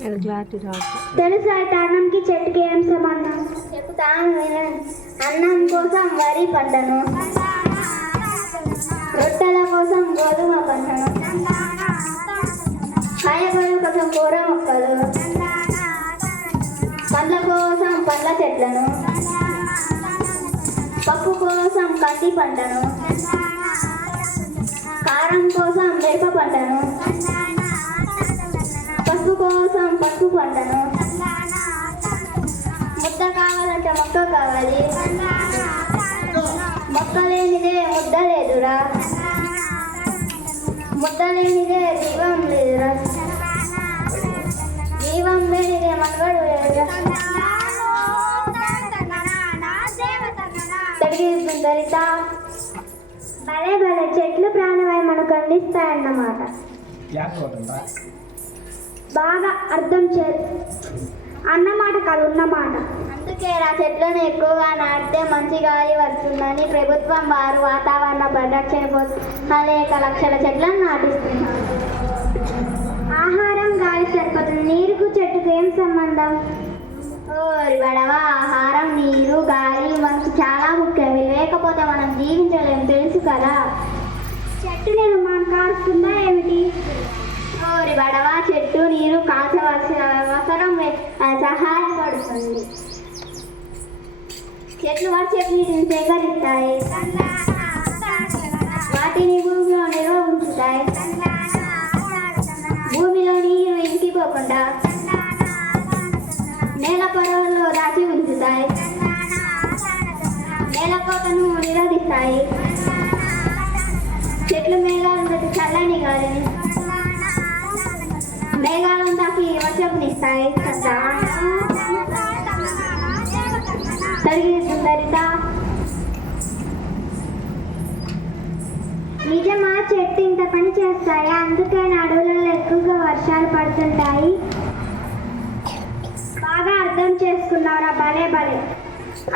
తెలుసా అయితే అన్నంకి చెట్టుకి ఏం సంబంధం? చెప్తాను వినండి. అన్నం కోసం వరి పంటను, రొట్టెల కోసం గోధుమ పంటను, కాయగూరల కోసం కూర మొక్కలు, పండ్ల కోసం పండ్ల చెట్లను, పప్పు కోసం కంది పంటను, కారం కోసం మిరప పంటను, పసుపు కోసం పసుపు పంటను, ముద్ద కావాలంటే మొక్క కావాలి, మొక్క లేనిదే ముద్ద లేదురా, ముద్ద లేనిదే దీపం లేదురా, దీపం లేనిదే మనుగడు లేదురా. భలే భలే చెట్లు ప్రాణవాయు మనకు అందిస్తాయన్నమాట. బాగా అర్థం అన్నమాట కాదు ఉన్నమాట. అందుకే ఆ చెట్లను ఎక్కువగా నాటితే మంచి గాలి వస్తుందని ప్రభుత్వం వారు వాతావరణ పరిరక్షణ కోసం అనేక లక్షల చెట్లను నాటిస్తున్నారు. ఆహారం గాలి సరిపోతుంది, నీరుకు చెట్టుకు ఏం సంబంధం? వడవా, ఆహారం నీరు గాలి మనకు చాలా ముఖ్యం. లేకపోతే మనం జీవించలేము, తెలుసు కదా. చెట్టు నేను మనం కాస్తుందా ఏమిటి? వడవా, చెట్టు నీరు కాల్చవలసిన అవసరం సహాయపడుతుంది. చెట్లు వర్షపు నీటిని సేకరిస్తాయి, వాటిని భూమిలో నిల్వ ఉంచుతాయి, భూమిలో నీరు ఇంకిపోకుండా నేల పొరల్లో దాచి ఉంచుతాయి, నేలకోతను నిరోధిస్తాయి. చెట్లు మేఘాలను చల్లని గాలిని, మేఘాలను తాకి వర్షపునిస్తాయి. నిజమా? చెట్టు ఇంత పని చేస్తాయి, అందుకే అడవులలో ఎక్కువగా వర్షాలు పడుతుంటాయి. బాగా అర్థం చేసుకున్నారా? భలే భలే.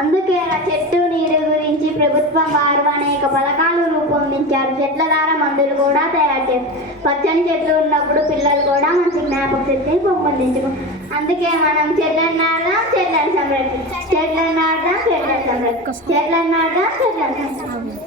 అందుకే చెట్టు నీరు గురించి ప్రభుత్వం వారు అనేక పథకాలు రూపొందించారు. చెట్ల ద్వారా మందులు కూడా తయారు చేస్తారు. పచ్చని చెట్లు ఉన్నప్పుడు పిల్లలు కూడా మంచి జ్ఞాపక శక్తిని పెంపొందించుకుంటారు. అందుకే మనం చెట్లను నాడదాం, చెట్లను సంరక్షించాం, చెట్లను నాడదాం, చెట్లను సంరక్షించాం, చెట్లను నాడదాం, చెట్లను సంరక్షించాం.